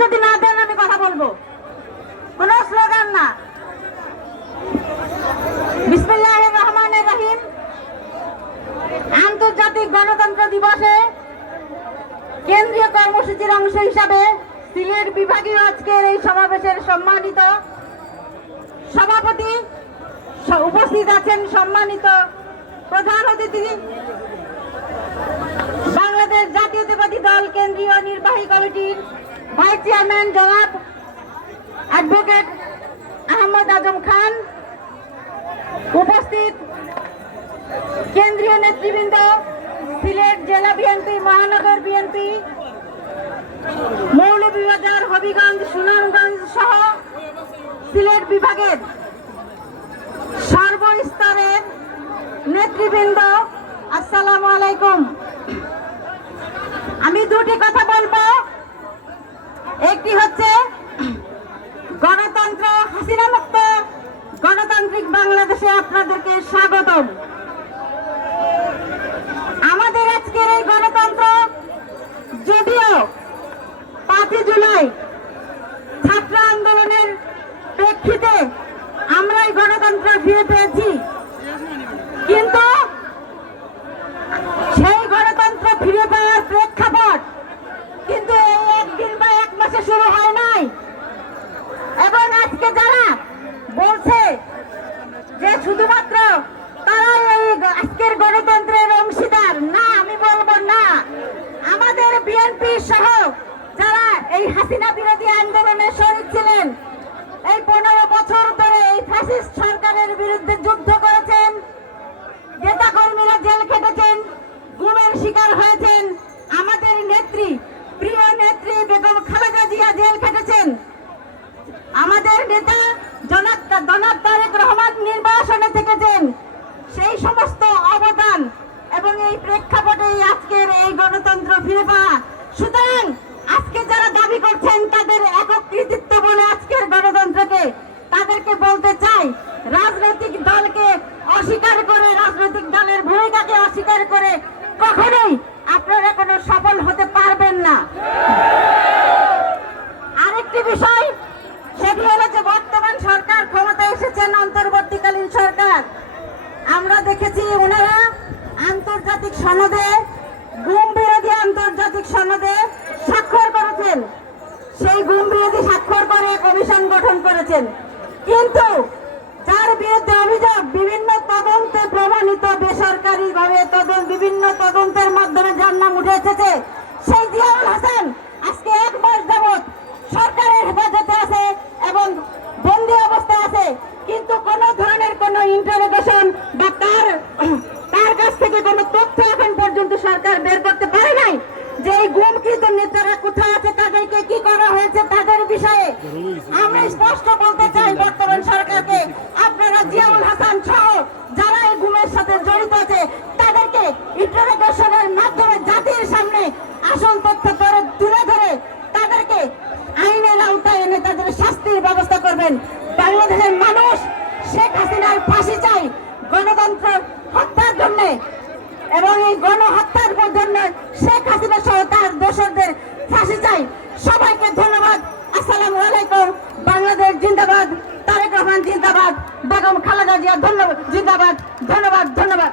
যদি না দেন, আমি কথা বলব। কোনো স্লোগান না। বিসমিল্লাহ রহমান রহিম। আন্তর্জাতিক গণতন্ত্র দিবসে কেন্দ্রীয় কর্মসূচির অংশ হিসাবে সিলেট বিভাগীয় আজকের এই সমাবেশের সম্মানিত সভাপতি উপস্থিত আছেন সম্মানিত প্রধান অতিথি। বাংলাদেশ জাতীয়তাবাদী দল কেন্দ্রীয় নির্বাহী কমিটির ভাইস চেয়ারম্যান জনাব অ্যাডভোকেট আহমদ আজম খান, উপস্থিত কেন্দ্রীয় নেতৃবৃন্দ, সিলেট জেলা বিএনপি, মহানগর বিএনপি মৌলভীবাজার হবিগঞ্জ, সুনামগঞ্জ সহ সিলেট বিভাগের সর্বস্তরের নেতৃবৃন্দ, আসসালামু আলাইকুম। আমি দুটি কথা বলব একটি হচ্ছে গণতন্ত্র হাসিনা মুক্ত গণতান্ত্রিক বাংলাদেশে আপনাদেরকে স্বাগতম। আমাদের আজকের এই গণতন্ত্র যদিও পাঁচই জুলাই ছাত্র আন্দোলনের প্রেক্ষিতে আমরা এই গণতন্ত্র ফিরে পেয়েছি কিন্তু সেই গণতন্ত্র ফিরে পাওয়ার প্রেক্ষাপট কিন্তু এই একদিন বা এক মাসে শুরু হয় নাই এবং আজকে যারা বলছে যে শুধুমাত্র তারাই এই গ- আজকের গণতন্ত্রের অংশীদার না আমি বলব না আমাদের বিএনপি সহ যারা এই হাসিনা বিরোধী আন্দোলনে শরিক ছিলেন, এই পনেরো বছর ধরে এই ফ্যাসিস্ট সরকারের বিরুদ্ধে যুদ্ধ করেছেন নেতা কর্মীরা জেল খেটেছেন, গুমের শিকার হয়েছেন, আমাদের নেত্রী, প্রিয় নেত্রী বেগম খালেদা জিয়া জেল খেটেছেন। আমাদের নেতা জনাব জনাব তারেক রহমান নির্বাসনে থেকেছেন। সেই সমস্ত অবদান এবং এই প্রেক্ষাপটে আজকের এই গণতন্ত্র ফিরে সুতরাং আজকে যারা দাবি করছেন তাদের একক কৃতিত্ব বলে আজকের গণতন্ত্রকে তাদেরকে বলতে চাই, রাজনৈতিক দলকে অস্বীকার করে, রাজনৈতিক দলের ভূমিকাকে অস্বীকার করে কখনোই আপনারা করেছেন। কিন্তু যার বিরুদ্ধে অভিযোগ, বিভিন্ন তদন্তে প্রমাণিত বেসরকারি ভাবে তদন্ত, বিভিন্ন তদন্তের মাধ্যমে যার নাম উঠে এসেছে, সেই জিয়াউল হাসান আজকে এক মাস যাবৎ সরকারের হেফাজতে আছে এবং বন্দি অবস্থায় আছে। কিন্তু কোনো ধরনের কোনো ইন্টারোগেশন বা তার কাছ থেকে কোনো তথ্য এখন পর্যন্ত সরকার বের স্পষ্ট বলতে চাই বর্তমান সরকারকে। আপনারা জিয়াউল হাসান সহ যারা এই গুমের সাথে জড়িত আছে, তাদেরকে ইন্টারোগেশনের মাধ্যমে জাতির সামনে আসল তথ্য তুলে ধরে তাদেরকে আইনের আওতায় এনে তাদের শাস্তির ব্যবস্থা করবেন। বাংলাদেশের মানুষ শেখ হাসিনার ফাঁসি চাই গণতন্ত্র হত্যার জন্য। এবং এই গণহত্যার জন্য শেখ হাসিনা সহ তার দোষরদের ফাঁসি চাই সবাইকে ধন্যবাদ। আসসালামু আলাইকুম। জিন্দাবাদ বেগম খালেদা জিয়া ধন্যবাদ। জিন্দাবাদ ধন্যবাদ ধন্যবাদ।